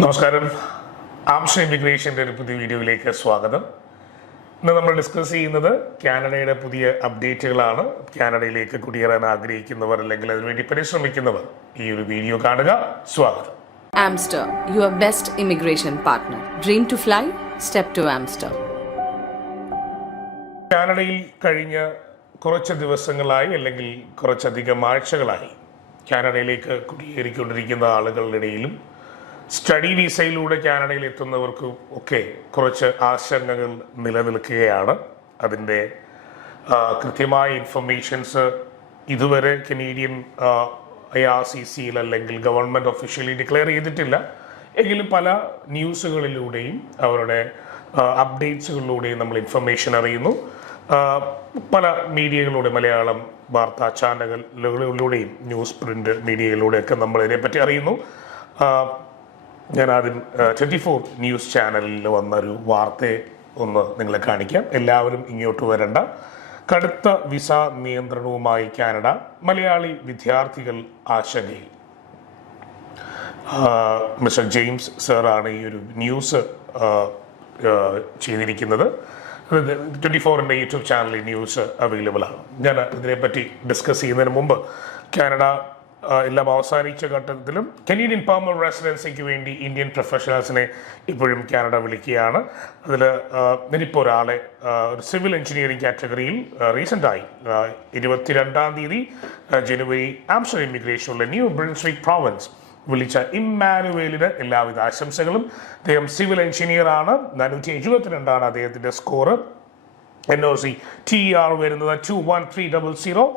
നമസ്കാരം. ആംസ്റ്റർ ഇമിഗ്രേഷൻ്റെ ഒരു പുതിയ വീഡിയോയിലേക്ക് സ്വാഗതം. ഇന്ന് നമ്മൾ ഡിസ്കസ് ചെയ്യുന്നത് കാനഡയുടെ പുതിയ അപ്ഡേറ്റുകളാണ്. കാനഡയിലേക്ക് കുടിയേറാൻ ആഗ്രഹിക്കുന്നവർ അല്ലെങ്കിൽ അതിനുവേണ്ടി പരിശ്രമിക്കുന്നവർ ഈ ഒരു വീഡിയോ കാണുക. സ്വാഗതം. Amster, your best immigration partner. Dream to fly? Step to Amster. കാനഡയിൽ കഴിഞ്ഞ കുറച്ച് ദിവസങ്ങളായി അല്ലെങ്കിൽ കുറച്ചധികം ആഴ്ചകളായി കാനഡയിലേക്ക് കുടിയേറിക്കൊണ്ടിരിക്കുന്ന ആളുകളുടെ ഇടയിലും സ്റ്റഡി വിസയിലൂടെ കാനഡയിൽ എത്തുന്നവർക്ക് ഒക്കെ കുറച്ച് ആശങ്കകൾ നിലനിൽക്കുകയാണ്. അതിൻ്റെ കൃത്യമായ ഇൻഫർമേഷൻസ് ഇതുവരെ കനേഡിയൻ IRCCയിൽ അല്ലെങ്കിൽ ഗവൺമെൻറ് ഒഫീഷ്യലി ഡിക്ലെയർ ചെയ്തിട്ടില്ല. എങ്കിലും പല ന്യൂസുകളിലൂടെയും അവരുടെ അപ്ഡേറ്റ്സുകളിലൂടെയും നമ്മൾ ഇൻഫർമേഷൻ അറിയുന്നു. പല മീഡിയകളിലൂടെ, മലയാളം വാർത്താ ചാനലുകളിലൂടെയും ന്യൂസ് പ്രിൻ്റ് മീഡിയയിലൂടെയൊക്കെ നമ്മൾ ഇതിനെപ്പറ്റി അറിയുന്നു. ഞാൻ ആദ്യം 24 ന്യൂസ് ചാനലിൽ വന്നൊരു വാർത്തയെ ഒന്ന് നിങ്ങളെ കാണിക്കാം. എല്ലാവരും ഇങ്ങോട്ട് വരണ്ട, കടുത്ത വിസ നിയന്ത്രണവുമായി കാനഡ, മലയാളി വിദ്യാർത്ഥികൾ ആശങ്കയിൽ. മിസ്റ്റർ ജെയിംസ് സാറാണ് ഈ ഒരു ന്യൂസ് ചെയ്തിരിക്കുന്നത്. 24ൻ്റെ യൂട്യൂബ് ചാനലിൽ ന്യൂസ് അവൈലബിൾ ആണ്. ഞാൻ ഇതിനെപ്പറ്റി ഡിസ്കസ് ചെയ്യുന്നതിന് മുമ്പ് കാനഡ എല്ലാം അവസാനിച്ച ഘട്ടത്തിലും കനേഡിയൻ പെർമനന്റ് റെസിഡൻസിക്ക് വേണ്ടി ഇന്ത്യൻ പ്രൊഫഷണൽസിനെ ഇപ്പോഴും കാനഡ വിളിക്കുകയാണ്. അതിൽ ഞാനിപ്പോൾ ഒരാളെ ഒരു സിവിൽ എഞ്ചിനീയറിംഗ് കാറ്റഗറിയിൽ റീസെൻ്റായി 22-ാം തീയതി ജനുവരി ആംസ്റ്റർ ഇമിഗ്രേഷനുള്ള ന്യൂ ബ്രൻസ്വിക് പ്രോവിൻസ് വിളിച്ച ഇമ്മാനുവേലിന് എല്ലാവിധ ആശംസകളും. അദ്ദേഹം സിവിൽ എഞ്ചിനീയറാണ്. 472 അദ്ദേഹത്തിൻ്റെ സ്കോറ്. NOC TR വരുന്നത് 21300.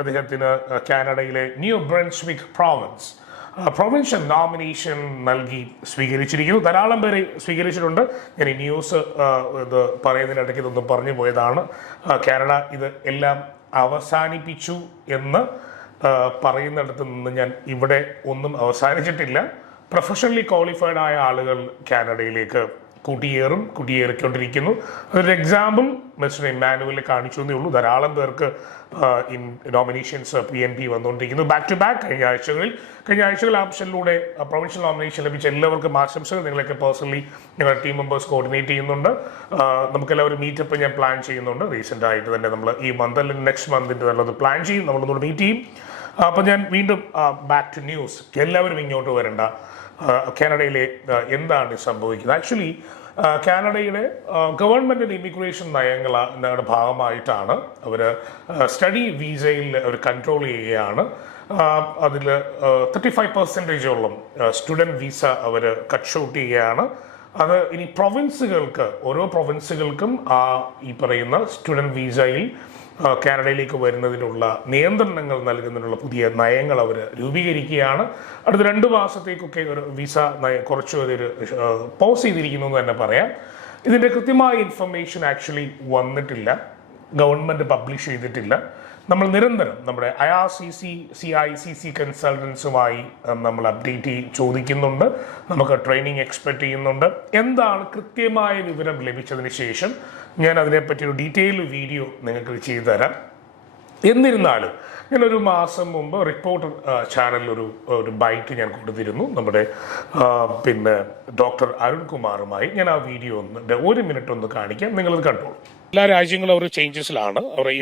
അദ്ദേഹത്തിന് കാനഡയിലെ new Brunswick province provincial nomination നൽകി സ്വീകരിച്ചിരിക്കുന്നു. ധാരാളം പേര് സ്വീകരിച്ചിട്ടുണ്ട്. ഞാൻ ഈ ന്യൂസ് ഇത് പറയുന്നതിനിടയ്ക്ക് ഇതൊന്നും പറഞ്ഞു പോയതാണ്. കാനഡ ഇത് എല്ലാം അവസാനിപ്പിച്ചു എന്ന് പറയുന്നിടത്ത് നിന്ന് ഞാൻ ഇവിടെ ഒന്നും അവസാനിച്ചിട്ടില്ല. പ്രൊഫഷണലി ക്വാളിഫൈഡ് ആയ ആളുകൾ കാനഡയിലേക്ക് കുടിയേറിക്കൊണ്ടിരിക്കുന്നു. അതൊരു എക്സാമ്പിൾ മിസ്റ്റർ ഇമ്മാനുവലിനെ കാണിച്ചു എന്നേ ഉള്ളൂ. ധാരാളം പേർക്ക് നോമിനേഷൻസ് PNP വന്നുകൊണ്ടിരിക്കുന്നു ബാക്ക് ടു ബാക്ക്. കഴിഞ്ഞ ആഴ്ചകളിൽ ആപ്ഷനിലൂടെ പ്രൊവിൻഷ്യൽ നോമിനേഷൻ ലഭിച്ച എല്ലാവർക്കും ആശംസകൾ. നിങ്ങളൊക്കെ പേഴ്സണലി ഞങ്ങളുടെ ടീം മെമ്പേഴ്സ് കോർഡിനേറ്റ് ചെയ്യുന്നുണ്ട്. നമുക്കെല്ലാവരും മീറ്റപ്പ് ഞാൻ പ്ലാൻ ചെയ്യുന്നുണ്ട്. റീസെൻ്റ് ആയിട്ട് തന്നെ നമ്മൾ ഈ മന്ത് അല്ലെങ്കിൽ നെക്സ്റ്റ് മന്തിൻ്റെ നല്ലത് പ്ലാൻ ചെയ്യും. നമ്മളൊന്നുകൂടെ മീറ്റ് ചെയ്യും. അപ്പം ഞാൻ വീണ്ടും ബാക്ക് ടു ന്യൂസ്. എല്ലാവരും ഇങ്ങോട്ട് വരണ്ട. കാനഡയിലെ എന്താണ് സംഭവിക്കുന്നത്? ആക്ച്വലി കാനഡയുടെ ഗവൺമെൻറ്റിൻ്റെ ഇമിഗ്രേഷൻ നയങ്ങളുടെ ഭാഗമായിട്ടാണ് അവർ സ്റ്റഡി വിസയിൽ അവർ കൺട്രോൾ ചെയ്യുകയാണ്. അതിൽ 35% സ്റ്റുഡൻറ്റ് വിസ അവർ കട്ട് ഷോട്ട് ചെയ്യുകയാണ്. അത് ഇനി ഓരോ പ്രൊവിൻസുകൾക്കും ഈ പറയുന്ന സ്റ്റുഡൻറ്റ് വിസയിൽ കാനഡയിലേക്ക് വരുന്നതിനുള്ള നിയന്ത്രണങ്ങൾ നൽകുന്നതിനുള്ള പുതിയ നയങ്ങൾ അവർ രൂപീകരിക്കുകയാണ്. അടുത്ത 2 മാസത്തേക്കൊക്കെ ഒരു വിസ കുറച്ച് ഒരു പോസ് ചെയ്തിരിക്കുന്നു എന്ന് തന്നെ പറയാം. ഇതിൻ്റെ കൃത്യമായ ഇൻഫർമേഷൻ ആക്ച്വലി വന്നിട്ടില്ല, ഗവൺമെൻറ് പബ്ലിഷ് ചെയ്തിട്ടില്ല. നമ്മൾ നിരന്തരം നമ്മുടെ CICC കൺസൾട്ടൻസുമായി നമ്മൾ അപ്ഡേറ്റ് ചോദിക്കുന്നുണ്ട്. നമുക്ക് ട്രെയിനിങ് എക്സ്പെക്ട് ചെയ്യുന്നുണ്ട്. എന്താണ് കൃത്യമായ വിവരം ലഭിച്ചതിന് ശേഷം ഞാൻ അതിനെപ്പറ്റി ഒരു ഡീറ്റെയിൽ വീഡിയോ നിങ്ങൾക്ക് ചെയ്തു തരാം. എന്നിരുന്നാലും ഞാനൊരു മാസം മുമ്പ് റിപ്പോർട്ടർ ചാനലിൽ ഒരു ബൈറ്റ് ഞാൻ കൊടുത്തിരുന്നു. നമ്മുടെ പിന്നെ ഡോക്ടർ അരുൺകുമാറുമായി. ഞാൻ ആ വീഡിയോ 1 മിനിറ്റ് ഒന്ന് കാണിക്കാം, നിങ്ങളത് കണ്ടോളൂ. എല്ലാ രാജ്യങ്ങളും ഒരു ചേഞ്ചസിലാണ്. അവരുടെ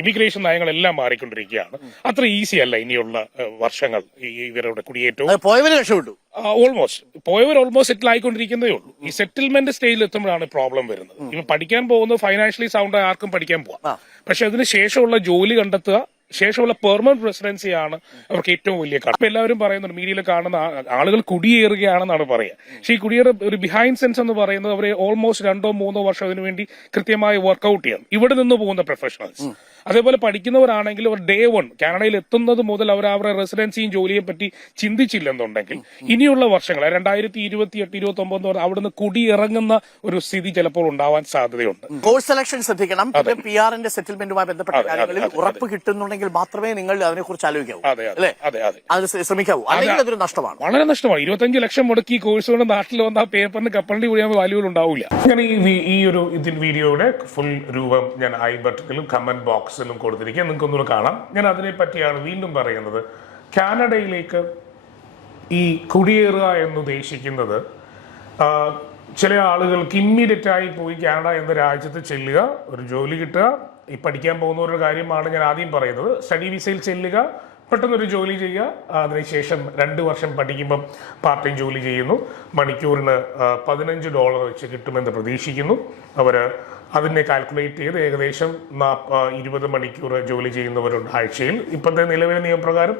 ഇമിഗ്രേഷൻ നയങ്ങളെല്ലാം മാറിക്കൊണ്ടിരിക്കുകയാണ്. അത്ര ഈസി അല്ല ഇനിയുള്ള വർഷങ്ങൾ ഇവരുടെ കുടിയേറ്റവും. പോയവർ രക്ഷപ്പെട്ടു, ഓൾമോസ്റ്റ് സെറ്റിൽ ആയിക്കൊണ്ടിരിക്കുന്നതേ ഉള്ളൂ. ഈ സെറ്റിൽമെന്റ് സ്റ്റേജിൽ എത്തുമ്പോഴാണ് പ്രോബ്ലം വരുന്നത്. ഇവ പഠിക്കാൻ പോകുന്നത് ഫൈനാൻഷ്യലി സൗണ്ട് ആർക്കും പഠിക്കാൻ പോവാം. പക്ഷെ അതിന് ശേഷമുള്ള ജോലി കണ്ടെത്തുക, ശേഷമുള്ള പെർമനന്റ് റെസിഡൻസിയാണ് അവർക്ക് ഏറ്റവും വലിയ കാര്യം. അപ്പൊ എല്ലാവരും പറയുന്നുണ്ട്, മീഡിയയിൽ കാണുന്ന ആളുകൾ കുടിയേറുകയാണെന്നാണ് പറയുക. പക്ഷേ ഈ ഒരു ബിഹൈൻഡ് സെൻസ് എന്ന് പറയുന്നത് അവരെ ഓൾമോസ്റ്റ് 2-3 വർഷം അതിനു വേണ്ടി കൃത്യമായി വർക്ക്ഔട്ട് ചെയ്യണം. ഇവിടെ നിന്ന് പോകുന്ന പ്രൊഫഷണൽസ് അതേപോലെ പഠിക്കുന്നവരാണെങ്കിൽ അവർ Day 1 കാനഡയിൽ എത്തുന്നത് മുതൽ അവർ അവരുടെ റെസിഡൻസിയും ജോലിയെ പറ്റി ചിന്തിച്ചില്ലെന്നുണ്ടെങ്കിൽ ഇനിയുള്ള വർഷങ്ങൾ 2028-29 അവിടുന്ന് കുടിയിറങ്ങുന്ന ഒരു സ്ഥിതി ചിലപ്പോൾ ഉണ്ടാവാൻ സാധ്യതയുണ്ട്. കോഴ്സ് സെലക്ഷൻ ശ്രദ്ധിക്കണം. PR-ന്റെ സെറ്റിൽമെന്റുമായി ബന്ധപ്പെട്ട കാര്യങ്ങളിൽ ഉറപ്പ് കിട്ടുന്നുണ്ടെങ്കിൽ മാത്രമേ നിങ്ങൾ അതിനെക്കുറിച്ച് ആലോചിക്കാവൂ, അത് ശ്രമിക്കാവൂ. അല്ലെങ്കിൽ അതൊരു നഷ്ടമാണ്, വളരെ നഷ്ടമാണ്. 25 ലക്ഷം മുടക്കി കോഴ്സ് കൊണ്ട് നാട്ടിൽ വന്ന ആ പേപ്പറിന് കപ്പലിന്റെ കൂടി വാല്യൂകൾ ഉണ്ടാവില്ല. ഞാൻ ഈ ഒരു വീഡിയോയുടെ ഫുൾ രൂപം ഞാൻ ഐ ബട്ടണിലും കമന്റ് ബോക്സ് കൊടുത്തിരിക്കുക, നിങ്ങൾക്കൊന്നുകൂടെ കാണാം. ഞാൻ അതിനെ പറ്റിയാണ് വീണ്ടും പറയുന്നത്. കാനഡയിലേക്ക് ഈ കുടിയേറുക എന്നുദ്ദേശിക്കുന്നത് ചില ആളുകൾക്ക് ഇമ്മീഡിയറ്റായി പോയി കാനഡ എന്ന രാജ്യത്ത് ചെല്ലുക, ഒരു ജോലി കിട്ടുക. ഈ പഠിക്കാൻ പോകുന്നവരുടെ കാര്യമാണ് ഞാൻ ആദ്യം പറയുന്നത്. സ്റ്റഡി വിസയിൽ ചെല്ലുക, പെട്ടെന്നൊരു ജോലി ചെയ്യുക, അതിനുശേഷം 2 വർഷം പഠിക്കുമ്പം പാർട്ട് ടൈം ജോലി ചെയ്യുന്നു. മണിക്കൂറിന് $15 വെച്ച് കിട്ടുമെന്ന് പ്രതീക്ഷിക്കുന്നു. അവർ അതിനെ കാൽക്കുലേറ്റ് ചെയ്ത് ഏകദേശം 20 മണിക്കൂർ ജോലി ചെയ്യുന്നവരുണ്ട് ആഴ്ചയിൽ. ഇപ്പോഴത്തെ നിലവിലെ നിയമപ്രകാരം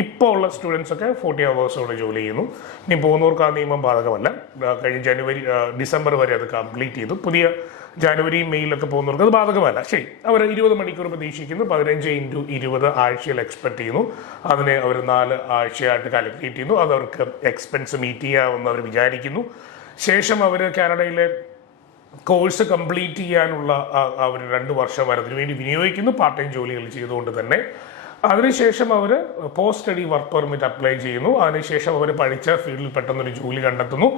ഇപ്പോൾ ഉള്ള സ്റ്റുഡൻസ് ഒക്കെ 40 അവേഴ്സോടെ ജോലി ചെയ്യുന്നു. ഇനി പോകുന്നവർക്ക് ആ നിയമം ബാധകമല്ല. കഴിഞ്ഞ ഡിസംബർ വരെ അത് കംപ്ലീറ്റ് ചെയ്തു. പുതിയ ജനുവരി മെയ്യിലൊക്കെ പോകുന്നവർക്ക് അത് ബാധകമല്ല. ശരി, അവർ 20 മണിക്കൂർ പ്രതീക്ഷിക്കുന്നു. 15 × 20 ആഴ്ചയിൽ എക്സ്പെക്ട് ചെയ്യുന്നു. അതിനെ അവർ 4 ആഴ്ചയായിട്ട് കാൽക്കുലേറ്റ് ചെയ്യുന്നു. അത് അവർക്ക് എക്സ്പെൻസ് മീറ്റ് ചെയ്യാമെന്ന് അവർ വിചാരിക്കുന്നു. ശേഷം അവർ കാനഡയിലെ കോഴ്സ് കംപ്ലീറ്റ് ചെയ്യാനുള്ള അവർ 2 വർഷം വരെ അതിനുവേണ്ടി വിനിയോഗിക്കുന്നു, പാർട്ട് ടൈം ജോലികൾ ചെയ്തുകൊണ്ട് തന്നെ. അതിനുശേഷം അവർ post study work permit apply ചെയ്യുന്നു. അതിനുശേഷം അവർ പഠിച്ച ഫീൽഡിൽ പെട്ടെന്നൊരു ജോലി കണ്ടെത്തുന്നു.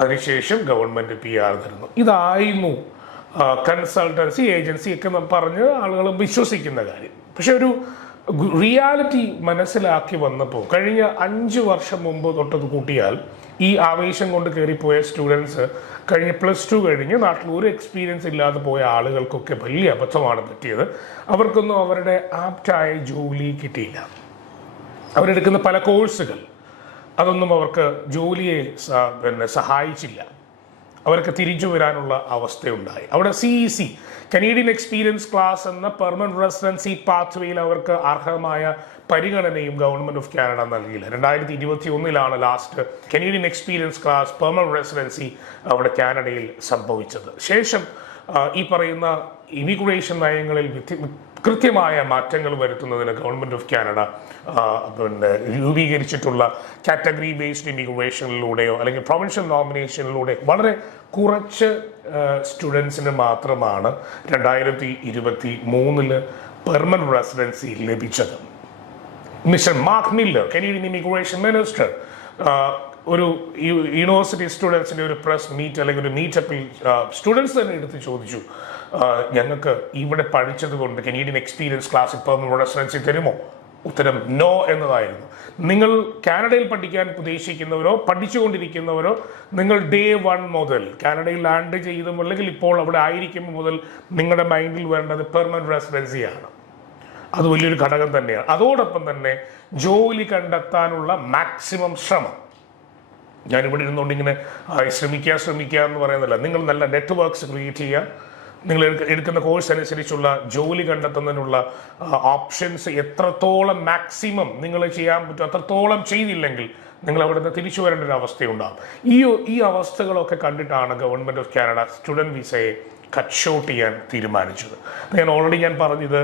അതിനുശേഷം ഗവൺമെൻറ് PR തരുന്നു. ഇതായിരുന്നു കൺസൾട്ടൻസി ഏജൻസി ഒക്കെ പറഞ്ഞ് ആളുകൾ വിശ്വസിക്കുന്ന കാര്യം. പക്ഷെ ഒരു റിയാലിറ്റി മനസ്സിലാക്കി വന്നപ്പോൾ കഴിഞ്ഞ 5 വർഷം മുമ്പ് തൊട്ടത് കൂട്ടിയാൽ ഈ ആവേശം കൊണ്ട് കയറിപ്പോയ സ്റ്റുഡൻസ് കഴിഞ്ഞ് +2 കഴിഞ്ഞ് നാട്ടിൽ ഒരു എക്സ്പീരിയൻസ് ഇല്ലാതെ പോയ ആളുകൾക്കൊക്കെ വലിയ അബദ്ധമാണ് പറ്റിയത്. അവർക്കൊന്നും അവരുടെ ആപ്റ്റായ ജോലി കിട്ടിയില്ല. അവരെടുക്കുന്ന പല കോഴ്സുകൾ അതൊന്നും അവർക്ക് ജോലിയെ സഹായിച്ചില്ല. അവർക്ക് തിരിച്ചു വരാനുള്ള അവസ്ഥയുണ്ടായി. അവിടെ CEC കനേഡിയൻ എക്സ്പീരിയൻസ് ക്ലാസ് എന്ന പെർമനന്റ് റെസിഡൻസി പാത്വേയിൽ അവർക്ക് അർഹമായ പരിഗണനയും ഗവൺമെന്റ് ഓഫ് കാനഡ നൽകിയില്ല. 2021 last Canadian experience class permanent residency അവിടെ കാനഡയിൽ സംഭവിച്ചത്. ശേഷം ഈ പറയുന്ന ഇമിഗ്രേഷൻ നയങ്ങളിൽ കൃത്യമായ മാറ്റങ്ങൾ വരുത്തുന്നതിന് ഗവൺമെന്റ് ഓഫ് കാനഡ രൂപീകരിച്ചിട്ടുള്ള കാറ്റഗറി ബേസ്ഡ് ഇമിഗ്രേഷനിലൂടെയോ അല്ലെങ്കിൽ പ്രൊവിൻഷ്യൽ നോമിനേഷനിലൂടെ വളരെ കുറച്ച് സ്റ്റുഡൻസിന് മാത്രമാണ് 2023 പെർമനന്റ് റെസിഡൻസി ലഭിച്ചത്. Mister Mark Miller, Canadian immigration minister, ഒരു യൂണിവേഴ്സിറ്റി സ്റ്റുഡൻസിൻ്റെ ഒരു പ്രസ് മീറ്റ് അല്ലെങ്കിൽ ഒരു മീറ്റപ്പിൽ സ്റ്റുഡൻസ് തന്നെ എടുത്ത് ചോദിച്ചു, ഞങ്ങൾക്ക് ഇവിടെ പഠിച്ചത് കൊണ്ട് കനേഡിയൻ എക്സ്പീരിയൻസ് ക്ലാസ്സിൽ പെർമനന്റ് റെസിഡൻസി തരുമോ? ഉത്തരം നോ എന്നതായിരുന്നു. നിങ്ങൾ കാനഡയിൽ പഠിക്കാൻ ഉദ്ദേശിക്കുന്നവരോ പഠിച്ചുകൊണ്ടിരിക്കുന്നവരോ നിങ്ങൾ ഡേ 1 മുതൽ കാനഡയിൽ ലാൻഡ് ചെയ്തും അല്ലെങ്കിൽ ഇപ്പോൾ അവിടെ ആയിരിക്കുമ്പോൾ മുതൽ നിങ്ങളുടെ മൈൻഡിൽ വേണ്ടത് പെർമനന്റ് റെസിഡൻസിയാണ്. അത് വലിയൊരു ഘടകം തന്നെയാണ്. അതോടൊപ്പം തന്നെ ജോലി കണ്ടെത്താനുള്ള മാക്സിമം ശ്രമം. ഞാനിവിടെ ഇരുന്നുകൊണ്ട് ഇങ്ങനെ ശ്രമിക്കുക എന്ന് പറയുന്നില്ല. നിങ്ങൾ നല്ല നെറ്റ്വർക്ക്സ് ക്രിയേറ്റ് ചെയ്യുക. നിങ്ങൾ എടുക്കുന്ന കോഴ്സ് അനുസരിച്ചുള്ള ജോലി കണ്ടെത്തുന്നതിനുള്ള ഓപ്ഷൻസ് എത്രത്തോളം മാക്സിമം നിങ്ങൾ ചെയ്യാൻ പറ്റും അത്രത്തോളം ചെയ്തില്ലെങ്കിൽ നിങ്ങൾ അവിടെ നിന്ന് തിരിച്ചു വരേണ്ട ഒരു അവസ്ഥയുണ്ടാകും. ഈ അവസ്ഥകളൊക്കെ കണ്ടിട്ടാണ് ഗവൺമെന്റ് ഓഫ് കാനഡ സ്റ്റുഡൻറ് വിസയെ കട്ട് ഷോട്ട് ചെയ്യാൻ തീരുമാനിച്ചത്. ഞാൻ പറഞ്ഞത്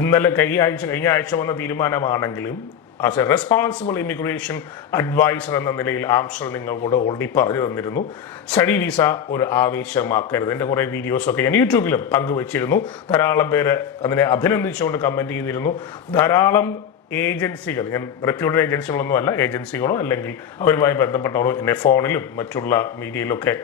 ഇന്നലെ കഴിഞ്ഞ ആഴ്ച വന്ന തീരുമാനമാണെങ്കിലും as a responsible immigration adviser എന്ന നിലയിൽ ആംസ്റ്റർ നിങ്ങൾക്കൂടെ ഓൾറെഡി പറഞ്ഞു തന്നിരുന്നു. സ്റ്റഡി വിസ ഒരു ആവേശമാക്കരുത്. എൻ്റെ കുറേ വീഡിയോസൊക്കെ ഞാൻ യൂട്യൂബിലും പങ്കുവച്ചിരുന്നു. ധാരാളം പേര് അതിനെ അഭിനന്ദിച്ചുകൊണ്ട് കമൻറ്റ് ചെയ്തിരുന്നു. ധാരാളം ഏജൻസികൾ, ഞാൻ റെപ്യൂട്ടഡ് ഏജൻസികളൊന്നും അല്ല, ഏജൻസികളോ അല്ലെങ്കിൽ അവരുമായി ബന്ധപ്പെട്ടവരോ എന്നെ ഫോണിലും മറ്റുള്ള മീഡിയയിലൊക്കെ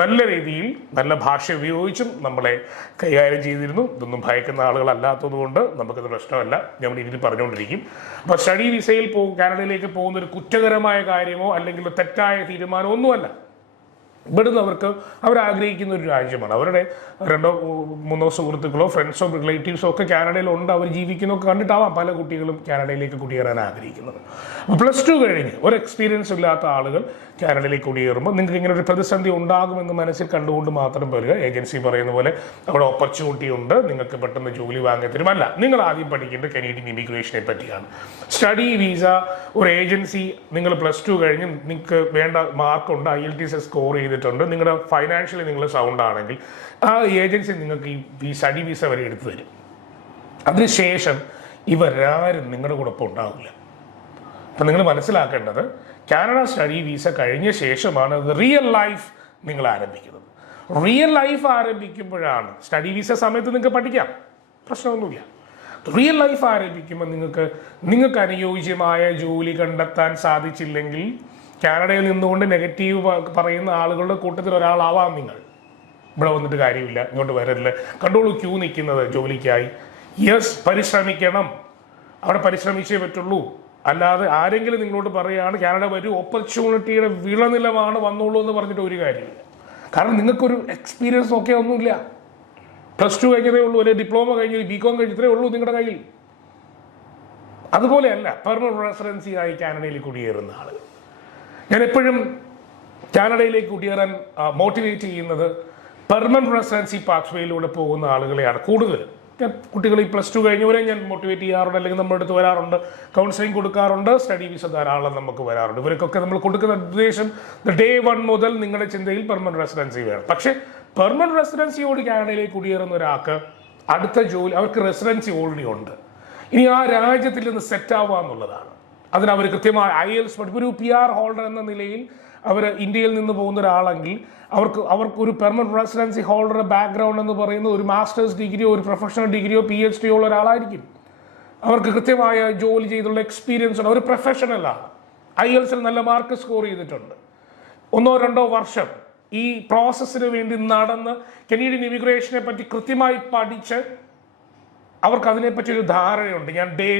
നല്ല രീതിയിൽ നല്ല ഭാഷ ഉപയോഗിച്ചും നമ്മളെ കൈകാര്യം ചെയ്തിരുന്നു. ഇതൊന്നും ഭയക്കുന്ന ആളുകളല്ലാത്തത് കൊണ്ട് നമുക്കത് പ്രശ്നമല്ല. ഞാൻ ഇനി പറഞ്ഞുകൊണ്ടിരിക്കും. അപ്പോൾ സ്റ്റഡി വിസയിൽ കാനഡയിലേക്ക് പോകുന്ന ഒരു കുറ്റകരമായ കാര്യമോ അല്ലെങ്കിൽ തെറ്റായ തീരുമാനമോ ഒന്നുമല്ല. ഇവിടുന്ന് അവരാഗ്രഹിക്കുന്ന ഒരു രാജ്യമാണ്. അവരുടെ 2-3 സുഹൃത്തുക്കളോ ഫ്രണ്ട്സോ റിലേറ്റീവ്സോ ഒക്കെ കാനഡയിലുണ്ട്. അവർ ജീവിക്കുന്നതൊക്കെ കണ്ടിട്ടാവാം പല കുട്ടികളും കാനഡയിലേക്ക് കുടിയേറാൻ ആഗ്രഹിക്കുന്നത്. +2 കഴിഞ്ഞ് ഒരു എക്സ്പീരിയൻസ് ഇല്ലാത്ത ആളുകൾ കാനഡയിലേക്ക് കുടിയേറുമ്പോൾ നിങ്ങൾക്ക് ഇങ്ങനെ ഒരു പ്രതിസന്ധി ഉണ്ടാകുമെന്ന് മനസ്സിൽ കണ്ടുകൊണ്ട് മാത്രം വരിക. ഏജൻസി പറയുന്ന പോലെ അവിടെ ഓപ്പർച്യൂണിറ്റി ഉണ്ട്, നിങ്ങൾക്ക് പെട്ടെന്ന് ജോലി വാങ്ങി തരുമല്ല. നിങ്ങൾ ആദ്യം പഠിക്കേണ്ടത് കനേഡിയൻ ഇമിഗ്രേഷനെ പറ്റിയാണ്. സ്റ്റഡി വിസ ഒരു ഏജൻസി നിങ്ങൾ +2 കഴിഞ്ഞ് നിങ്ങൾക്ക് വേണ്ട മാർക്കുണ്ട്, IELTS സ്കോർ ചെയ്തിട്ടുണ്ട്, നിങ്ങളുടെ ഫൈനാൻഷ്യലി നിങ്ങൾ സൗണ്ട് ആണെങ്കിൽ ആ ഏജൻസി നിങ്ങൾക്ക് ഈ സ്റ്റഡി വിസ വരെ എടുത്തു തരും. അതിനുശേഷം ഇവരാരും നിങ്ങളുടെ കൂടെ ഒപ്പം ഉണ്ടാവില്ല. അപ്പം നിങ്ങൾ മനസ്സിലാക്കേണ്ടത് കാനഡ സ്റ്റഡി വിസ കഴിഞ്ഞ ശേഷമാണ് റിയൽ ലൈഫ് നിങ്ങൾ ആരംഭിക്കുന്നത്. റിയൽ ലൈഫ് ആരംഭിക്കുമ്പോഴാണ്, സ്റ്റഡി വിസ സമയത്ത് നിങ്ങൾക്ക് പഠിക്കാം, പ്രശ്നമൊന്നുമില്ല. റിയൽ ലൈഫ് ആരംഭിക്കുമ്പോൾ നിങ്ങൾക്ക് അനുയോജ്യമായ ജോലി കണ്ടെത്താൻ സാധിച്ചില്ലെങ്കിൽ കാനഡയിൽ നിന്നുകൊണ്ട് നെഗറ്റീവ് പറയുന്ന ആളുകളുടെ കൂട്ടത്തിൽ ഒരാളാവാം നിങ്ങൾ. ഇവിടെ വന്നിട്ട് കാര്യമില്ല, ഇങ്ങോട്ട് വരരുത്, കണ്ടോളൂ ക്യൂ നിൽക്കുന്നത് ജോലിക്കായി. യെസ്, പരിശ്രമിക്കണം, അവിടെ പരിശ്രമിച്ചേ പറ്റുള്ളൂ. അല്ലാതെ ആരെങ്കിലും നിങ്ങളോട് പറയുകയാണ് കാനഡ വരൂ, ഓപ്പർച്യൂണിറ്റിയുടെ വിളനിലമാണ് വന്നോളൂ എന്ന് പറഞ്ഞിട്ട് ഒരു കാര്യമില്ല. കാരണം നിങ്ങൾക്കൊരു എക്സ്പീരിയൻസ് ഒക്കെ ഒന്നുമില്ല. +2 കഴിഞ്ഞതേ ഉള്ളൂ, അല്ലെങ്കിൽ ഡിപ്ലോമ കഴിഞ്ഞ് BCom കഴിഞ്ഞിട്ടേ ഉള്ളൂ നിങ്ങളുടെ കയ്യിൽ. അതുപോലെയല്ല പെർമനന്റ് റെസിഡൻസി ആയി കാനഡയിൽ കുടിയേറുന്ന ആളുകൾ. ഞാൻ എപ്പോഴും കാനഡയിലേക്ക് കുടിയേറാൻ മോട്ടിവേറ്റ് ചെയ്യുന്നത് പെർമനന്റ് റെസിഡൻസി പാത്വേയിലൂടെ പോകുന്ന ആളുകളെയാണ് കൂടുതൽ. കുട്ടികൾ ഈ +2 കഴിഞ്ഞവരെ ഞാൻ മോട്ടിവേറ്റ് ചെയ്യാറുണ്ട്, അല്ലെങ്കിൽ നമ്മുടെ അടുത്ത് വരാറുണ്ട്, കൗൺസിലിംഗ് കൊടുക്കാറുണ്ട്, സ്റ്റഡി വിസ ധാരാളം നമുക്ക് വരാറുണ്ട്. ഇവർക്കൊക്കെ നമ്മൾ കൊടുക്കുന്ന നിർദ്ദേശം ഡേ 1 മുതൽ നിങ്ങളുടെ ചിന്തയിൽ പെർമനന്റ് റെസിഡൻസി വേണം. പക്ഷേ പെർമനന്റ് റെസിഡൻസിയോട് കാനഡയിലേക്ക് കുടിയേറുന്ന ഒരാൾക്ക് അടുത്ത ജോലി, അവർക്ക് റെസിഡൻസി ഓൾറെഡി ഉണ്ട്. ഇനി ആ രാജ്യത്തിൽ നിന്ന് സെറ്റ് ആവുക എന്നുള്ളതാണ്. അതിന് അവർ കൃത്യമായ IELTS പഠിപ്പ്, ഒരു PR ഹോൾഡർ എന്ന നിലയിൽ അവർ ഇന്ത്യയിൽ നിന്ന് പോകുന്ന ഒരാളെങ്കിൽ അവർക്കൊരു പെർമനന്റ് റെസിഡൻസി ഹോൾഡറുടെ ബാക്ക്ഗ്രൗണ്ട് എന്ന് പറയുന്നത് ഒരു മാസ്റ്റേഴ്സ് ഡിഗ്രിയോ ഒരു പ്രൊഫഷണൽ ഡിഗ്രിയോ PhD ഉള്ള ഒരാളായിരിക്കും. അവർക്ക് കൃത്യമായ ജോലി ചെയ്തുള്ള എക്സ്പീരിയൻസ് ഉണ്ട്, ഒരു പ്രൊഫഷണലാണ്. IELTS നല്ല മാർക്ക് സ്കോർ ചെയ്തിട്ടുണ്ട്. 1-2 വർഷം ഈ പ്രോസസ്സിന് വേണ്ടി നടന്ന് കനേഡിയൻ ഇമിഗ്രേഷനെ പറ്റി കൃത്യമായി പഠിച്ച് അവർക്ക് അതിനെപ്പറ്റി ഒരു ധാരണയുണ്ട്. ഞാൻ ഡേ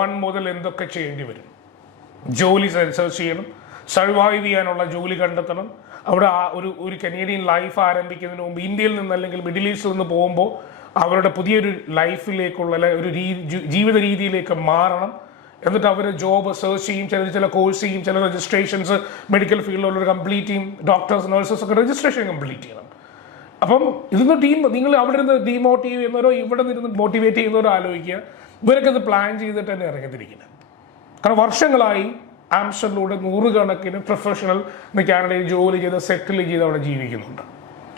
1 മുതൽ എന്തൊക്കെ ചെയ്യേണ്ടി വരും, ജോലി സെർച്ച് ചെയ്യണം, സർവൈവ് ചെയ്യാനുള്ള ജോലി കണ്ടെത്തണം. അവിടെ ഒരു കനേഡിയൻ ലൈഫ് ആരംഭിക്കുന്നതിന് മുമ്പ് ഇന്ത്യയിൽ നിന്ന് അല്ലെങ്കിൽ മിഡിൽ ഈസ്റ്റിൽ നിന്ന് പോകുമ്പോൾ അവരുടെ പുതിയൊരു ലൈഫിലേക്കുള്ള ഒരു ജീവിത രീതിയിലേക്ക് മാറണം. എന്നിട്ട് അവർ ജോബ് സെർച്ച് ചെയ്യും, ചില കോഴ്സ് ചെയ്യും, ചില രജിസ്ട്രേഷൻസ് മെഡിക്കൽ ഫീൽഡിലുള്ളവർ കംപ്ലീറ്റ് ചെയ്യും, ഡോക്ടേഴ്സ് നഴ്സസ് ഒക്കെ രജിസ്ട്രേഷൻ കംപ്ലീറ്റ് ചെയ്യണം. അപ്പം ഇതൊന്നും നിങ്ങൾ അവിടെ നിന്ന് ഡീമോട്ടിവേറ്റ് ചെയ്യുന്നവരോ ഇവിടെ നിന്ന് മോട്ടിവേറ്റ് ചെയ്യുന്നവരോ ആലോചിക്കുക, ഇവരൊക്കെ ഇത് പ്ലാൻ ചെയ്തിട്ട് തന്നെ ഇറങ്ങിത്തിരിക്കുന്നത്. കാരണം വർഷങ്ങളായി ആംസ്റ്റർഡമിലൂടെ 100 കണക്കിന് പ്രൊഫഷണൽ കാനഡയിൽ ജോലി ചെയ്ത് സെറ്റിൽ ചെയ്ത് അവിടെ ജീവിക്കുന്നുണ്ട്.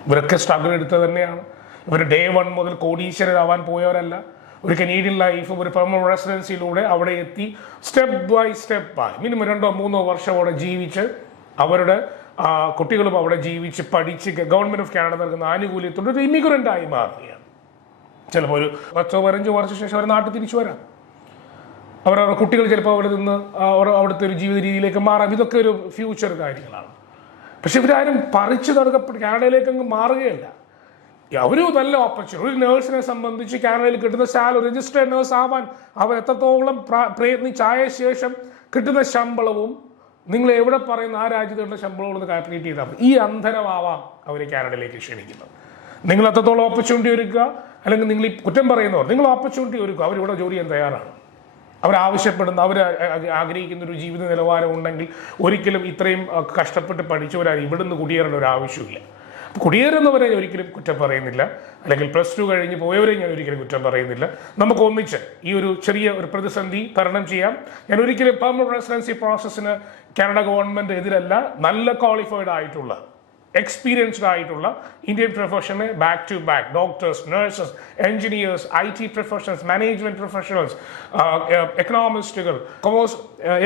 ഇവരൊക്കെ സ്ട്രഗിൾ എടുത്തത് തന്നെയാണ്. ഇവർ ഡേ 1 മുതൽ കോടീശ്വരരാവാൻ പോയവരല്ല. ഒരു കനേഡിയൻ ലൈഫ് ഒരു പെർമനന്റ് റെസിഡൻസിയിലൂടെ അവിടെ എത്തി സ്റ്റെപ്പ് ബൈ മിനിമം 2-3 വർഷം അവിടെ ജീവിച്ച് അവരുടെ കുട്ടികളും അവിടെ ജീവിച്ച് പഠിച്ച് ഗവൺമെന്റ് ഓഫ് കാനഡ നൽകുന്ന ആനുകൂല്യത്തോടെ ഒരു ഇമിഗ്രൻ്റ് ആയി മാറുകയാണ്. ചിലപ്പോൾ ഒരു 10-15 വർഷം ശേഷം അവർ നാട്ടിൽ തിരിച്ചു വരാം. അവരവരുടെ കുട്ടികൾ ചിലപ്പോൾ അവിടെ നിന്ന് അവിടുത്തെ ഒരു ജീവിത രീതിയിലേക്ക് മാറാം. ഇതൊക്കെ ഒരു ഫ്യൂച്ചർ കാര്യങ്ങളാണ്. പക്ഷെ ഇവരാരും പറിച്ചു നടക്കപ്പെട്ട് കാനഡയിലേക്ക് അങ്ങ് മാറുകയല്ല. ഒരു നല്ല ഓപ്പർച്യൂണിറ്റി, ഒരു നേഴ്സിനെ സംബന്ധിച്ച് കാനഡയിൽ കിട്ടുന്ന സാലറി, രജിസ്റ്റേർഡ് നേഴ്സ് ആവാൻ അവർ എത്രത്തോളം പ്രയത്നിച്ചായ ശേഷം കിട്ടുന്ന ശമ്പളവും നിങ്ങൾ എവിടെ പറയുന്ന ആ രാജ്യത്തുള്ള ശമ്പളവും ഒന്ന് കാൽക്കുലേറ്റ് ചെയ്താൽ ഈ അന്തരമാവാം അവരെ കാനഡയിലേക്ക് ക്ഷണിക്കുന്നത്. നിങ്ങൾ എത്രത്തോളം ഓപ്പർച്യൂണിറ്റി ഒരുക്കുക, അല്ലെങ്കിൽ നിങ്ങൾ ഈ കുറ്റം പറയുന്നവർ നിങ്ങൾ ഓപ്പർച്യൂണിറ്റി ഒരുക്കുക, അവരിവിടെ ജോലി ചെയ്യാൻ തയ്യാറാണ്. അവരാവശ്യപ്പെടുന്ന അവർ ആഗ്രഹിക്കുന്ന ഒരു ജീവിത നിലവാരം ഉണ്ടെങ്കിൽ ഒരിക്കലും ഇത്രയും കഷ്ടപ്പെട്ട് പഠിച്ചവരായി ഇവിടുന്ന് കുടിയേറേണ്ട ഒരു ആവശ്യമില്ല. കുടിയേറുന്നവരെ ഞാൻ ഒരിക്കലും കുറ്റം പറയുന്നില്ല, അല്ലെങ്കിൽ +2 കഴിഞ്ഞ് പോയവരെ ഞാൻ ഒരിക്കലും കുറ്റം പറയുന്നില്ല. നമുക്ക് ഒന്നിച്ച് ഈ ഒരു ചെറിയ ഒരു പ്രതിസന്ധി തരണം ചെയ്യാം. ഞാൻ ഒരിക്കലും പെർമനന്റ് റെസിഡൻസി പ്രോസസ്സിന് കാനഡ ഗവൺമെന്റ് എതിരല്ല. നല്ല ക്വാളിഫൈഡ് ആയിട്ടുള്ള എക്സ്പീരിയൻസ്ഡ് ആയിട്ടുള്ള ഇന്ത്യൻ പ്രൊഫഷനെ back to back doctors, nurses, engineers, IT professionals, management professionals, എക്കണോമിസ്റ്റുകൾ, കൊമേഴ്സ്,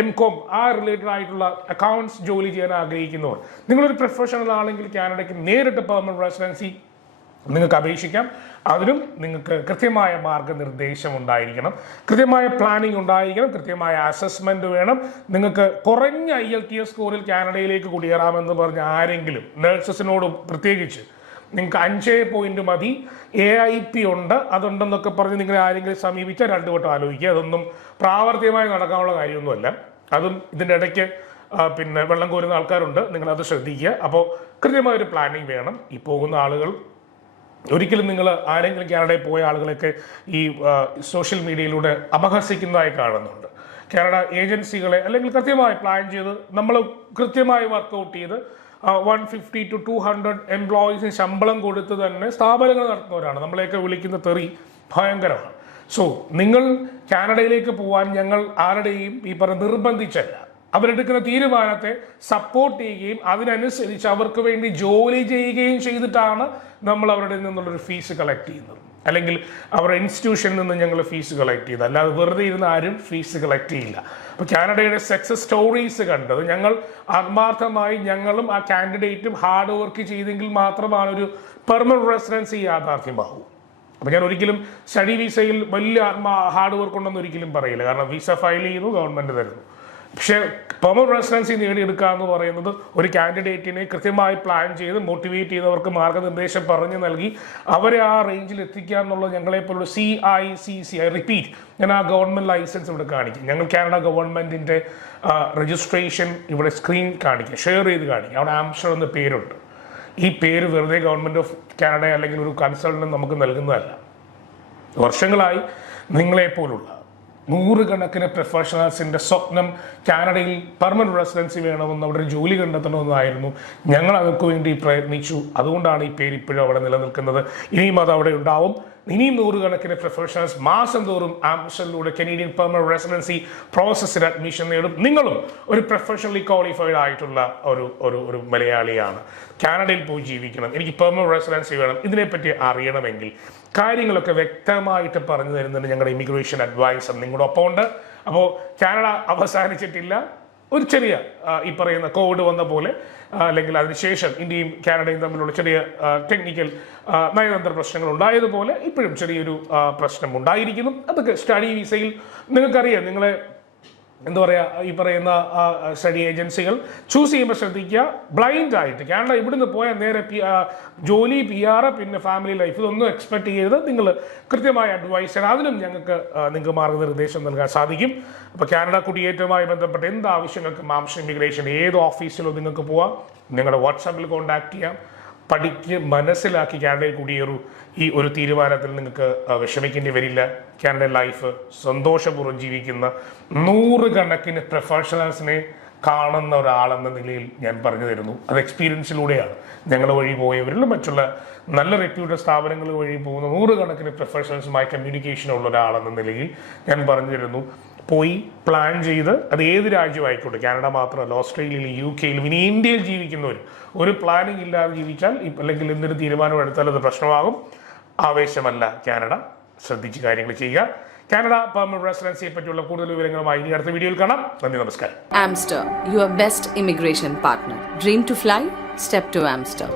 MCOM ആ റിലേറ്റഡ് ആയിട്ടുള്ള അക്കൗണ്ട്സ് ജോലി ചെയ്യാൻ ആഗ്രഹിക്കുന്നവർ, നിങ്ങളൊരു പ്രൊഫഷണൽ ആണെങ്കിൽ കാനഡയ്ക്ക് നേരിട്ട് പെർമനന്റ് റെസിഡൻസി നിങ്ങൾക്ക് അപേക്ഷിക്കാം. അതിനും നിങ്ങൾക്ക് കൃത്യമായ മാർഗനിർദ്ദേശം ഉണ്ടായിരിക്കണം, കൃത്യമായ പ്ലാനിംഗ് ഉണ്ടായിരിക്കണം, കൃത്യമായ അസസ്മെന്റ് വേണം. നിങ്ങൾക്ക് കുറഞ്ഞ IELTS സ്കോറിൽ കാനഡയിലേക്ക് കുടിയേറാമെന്ന് പറഞ്ഞ ആരെങ്കിലും, നഴ്സസിനോട് പ്രത്യേകിച്ച് നിങ്ങൾക്ക് 5 പോയിന്റ് മതി, AIP ഉണ്ട്, അതുണ്ടെന്നൊക്കെ പറഞ്ഞ് നിങ്ങൾ ആരെങ്കിലും സമീപിച്ചാൽ 2 വട്ടം ആലോചിക്കുക. അതൊന്നും പ്രാവർത്തികമായി നടക്കാനുള്ള കാര്യമൊന്നുമല്ല. അതും ഇതിൻ്റെ ഇടയ്ക്ക് പിന്നെ വെള്ളം കോരുന്ന ആൾക്കാരുണ്ട്, നിങ്ങളത് ശ്രദ്ധിക്കുക. അപ്പോൾ കൃത്യമായൊരു പ്ലാനിങ് വേണം. ഈ പോകുന്ന ആളുകൾ ഒരിക്കലും നിങ്ങൾ ആരെങ്കിലും കാനഡയിൽ പോയ ആളുകളൊക്കെ ഈ സോഷ്യൽ മീഡിയയിലൂടെ അപഹസിക്കുന്നതായി കാണുന്നുണ്ട്. കാനഡ ഏജൻസികളെ അല്ലെങ്കിൽ കൃത്യമായി പ്ലാൻ ചെയ്ത് നമ്മൾ കൃത്യമായി വർക്കൗട്ട് ചെയ്ത് 150 to 200 എംപ്ലോയീസിന് ശമ്പളം കൊടുത്ത് തന്നെ സ്ഥാപനങ്ങൾ നടത്തുന്നവരാണ്. നമ്മളെയൊക്കെ വിളിക്കുന്ന തെറി ഭയങ്കരമാണ്. സോ നിങ്ങൾ കാനഡയിലേക്ക് പോകാൻ ഞങ്ങൾ ആരുടെയും ഈ പറഞ്ഞ നിർബന്ധിച്ചല്ല, അവരെടുക്കുന്ന തീരുമാനത്തെ സപ്പോർട്ട് ചെയ്യുകയും അതിനനുസരിച്ച് അവർക്ക് വേണ്ടി ജോലി ചെയ്യുകയും ചെയ്തിട്ടാണ് നമ്മൾ അവരുടെ നിന്നുള്ളൊരു ഫീസ് കളക്ട് ചെയ്യുന്നത്, അല്ലെങ്കിൽ അവരുടെ ഇൻസ്റ്റിറ്റ്യൂഷനിൽ നിന്ന് ഞങ്ങൾ ഫീസ് കളക്ട് ചെയ്ത്, അല്ലാതെ വെറുതെ ഇരുന്ന് ആരും ഫീസ് കളക്ട് ചെയ്യില്ല. അപ്പോൾ കാനഡയുടെ സക്സസ് സ്റ്റോറീസ് കണ്ടത് ഞങ്ങൾ ആത്മാർത്ഥമായി ഞങ്ങളും ആ കാൻഡിഡേറ്റും ഹാർഡ് വർക്ക് ചെയ്തെങ്കിൽ മാത്രമാണ് ഒരു പെർമനന്റ് റെസിഡൻസി യാഥാർത്ഥ്യമാകൂ. അപ്പോൾ ഞാൻ ഒരിക്കലും സ്റ്റഡി വിസയിൽ വലിയ ഹാർഡ് വർക്ക് ഉണ്ടെന്ന് ഒരിക്കലും പറയില്ല. കാരണം വിസ ഫയൽ ചെയ്യുന്നു, ഗവൺമെൻറ് തരുന്നു. പക്ഷേ പെർമനന്റ് റെസിഡൻസി നേടിയെടുക്കുക എന്ന് പറയുന്നത് ഒരു കാൻഡിഡേറ്റിനെ കൃത്യമായി പ്ലാൻ ചെയ്ത് മോട്ടിവേറ്റ് ചെയ്തവർക്ക് മാർഗനിർദ്ദേശം പറഞ്ഞു നൽകി അവരെ ആ റേഞ്ചിൽ എത്തിക്കുക എന്നുള്ളത് ഞങ്ങളെപ്പോലുള്ള CICC റിപ്പീറ്റ്, ഞാൻ ആ ഗവൺമെന്റ് ലൈസൻസ് ഇവിടെ കാണിക്കും. ഞങ്ങൾ കാനഡ ഗവൺമെന്റിന്റെ രജിസ്ട്രേഷൻ ഇവിടെ സ്ക്രീൻ കാണിക്കും, ഷെയർ ചെയ്ത് കാണിക്കും. അവിടെ ആംസ്റ്റർ എന്ന പേരുണ്ട്. ഈ പേര് വെറുതെ ഗവൺമെന്റ് ഓഫ് കാനഡ അല്ലെങ്കിൽ ഒരു കൺസൾട്ടന്റ് നമുക്ക് നൽകുന്നതല്ല. വർഷങ്ങളായി നിങ്ങളെപ്പോലുള്ള നൂറുകണക്കിന് പ്രൊഫഷണൽസിന്റെ സ്വപ്നം കാനഡയിൽ പെർമനന്റ് റെസിഡൻസി വേണമെന്ന് അവിടെ ഒരു ജോലി കണ്ടെത്തണമെന്നായിരുന്നു. ഞങ്ങൾ അതിനു വേണ്ടി പ്രയത്നിച്ചു. അതുകൊണ്ടാണ് ഈ പേര് ഇപ്പോഴും അവിടെ നിലനിൽക്കുന്നത്. ഇനിയും അത് അവിടെ ഉണ്ടാവും. ഇനിയും നൂറുകണക്കിന് പ്രൊഫഷണൽസ് മാസം തോറും ആംസ്റ്റർഡിലൂടെ കനേഡിയൻ പെർമനന്റ് റെസിഡൻസി പ്രോസസ്സിൽ അഡ്മിഷൻ നേടും. നിങ്ങളും ഒരു പ്രൊഫഷണലി ക്വാളിഫൈഡ് ആയിട്ടുള്ള ഒരു മലയാളിയാണ്, കാനഡയിൽ പോയി ജീവിക്കണം, എനിക്ക് പെർമനന്റ് റെസിഡൻസി വേണം, ഇതിനെപ്പറ്റി അറിയണമെങ്കിൽ കാര്യങ്ങളൊക്കെ വ്യക്തമായിട്ട് പറഞ്ഞു തരുന്നുണ്ട് ഞങ്ങളുടെ ഇമിഗ്രേഷൻ അഡ്വൈസർ നിങ്ങളുടെ ഒപ്പം ഉണ്ട്. അപ്പോൾ കാനഡ അവസാനിച്ചിട്ടില്ല. ഒരു ചെറിയ ഈ പറയുന്ന കോവിഡ് വന്ന പോലെ അല്ലെങ്കിൽ അതിനുശേഷം ഇന്ത്യയും കാനഡയും തമ്മിലുള്ള ചെറിയ ടെക്നിക്കൽ നയതന്ത്ര പ്രശ്നങ്ങൾ ഉണ്ടായതുപോലെ ഇപ്പോഴും ചെറിയൊരു പ്രശ്നം ഉണ്ടായിരിക്കുന്നു. അതൊക്കെ സ്റ്റഡി വിസയിൽ നിങ്ങൾക്കറിയാം, നിങ്ങളെ എന്താ പറയുക, ഈ പറയുന്ന സ്റ്റഡി ഏജൻസികൾ ചൂസ് ചെയ്യുമ്പോൾ ശ്രദ്ധിക്കുക. ബ്ലൈൻഡ് ആയിട്ട് കാനഡ ഇവിടുന്ന് പോയാൽ നേരെ ജോലി, PR, പിന്നെ ഫാമിലി ലൈഫ്, ഇതൊന്നും എക്സ്പെക്ട് ചെയ്ത് നിങ്ങൾ കൃത്യമായ അഡ്വൈസ് ചെയ്യണം. അതിനും നിങ്ങൾക്ക് മാർഗനിർദ്ദേശം നൽകാൻ സാധിക്കും. അപ്പോൾ കാനഡ കുടിയേറ്റവുമായി ബന്ധപ്പെട്ട് എന്ത് ആവശ്യങ്ങൾക്കും ആംസ്റ്റർ ഇമിഗ്രേഷൻ ഏത് ഓഫീസിലോ നിങ്ങൾക്ക് പോവാം. നിങ്ങളുടെ വാട്സാപ്പിൽ കോൺടാക്ട് ചെയ്യാം. മനസ്സിലാക്കി കാനഡയിൽ കുടിയേറൂ. ഈ ഒരു തീരുമാനത്തിൽ നിങ്ങൾക്ക് വിഷമിക്കേണ്ടി വരില്ല. കാനഡ ലൈഫ് സന്തോഷപൂർവ്വം ജീവിക്കുന്ന നൂറുകണക്കിന് പ്രൊഫഷണൽസിനെ കാണുന്ന ഒരാളെന്ന നിലയിൽ ഞാൻ പറഞ്ഞു തരുന്നു. അത് എക്സ്പീരിയൻസിലൂടെയാണ്. ഞങ്ങൾ വഴി പോയവരിലും മറ്റുള്ള നല്ല റെപ്യൂട്ടഡ് സ്ഥാപനങ്ങൾ വഴി പോകുന്ന നൂറുകണക്കിന് പ്രൊഫഷണൽസുമായി കമ്മ്യൂണിക്കേഷൻ ഉള്ള ഒരാളെന്ന നിലയിൽ ഞാൻ പറഞ്ഞു തരുന്നു. പോയി പ്ലാൻ ചെയ്ത്, അത് ഏത് രാജ്യമായിക്കോട്ടെ, കാനഡ മാത്രമല്ല, ഓസ്ട്രേലിയയിലും UK-യിലും ഇനി ഇന്ത്യയിൽ ജീവിക്കുന്നവർ ഒരു പ്ലാനിങ് ഇല്ലാതെ ജീവിച്ചാൽ അല്ലെങ്കിൽ എന്തൊരു തീരുമാനം എടുത്താൽ അത് പ്രശ്നമാകും. ആവേശമല്ല കാനഡ. ശ്രദ്ധിച്ച് കാര്യങ്ങൾ ചെയ്യുക. കാനഡ പെർമനന്റ് റെസിഡൻസിയെ പറ്റിയുള്ള കൂടുതൽ വിവരങ്ങളുമായി ഇനി അടുത്ത വീഡിയോയിൽ കാണാം. നന്ദി, നമസ്കാരം. Amster, your best immigration partner. Dream to fly? Step to Amster.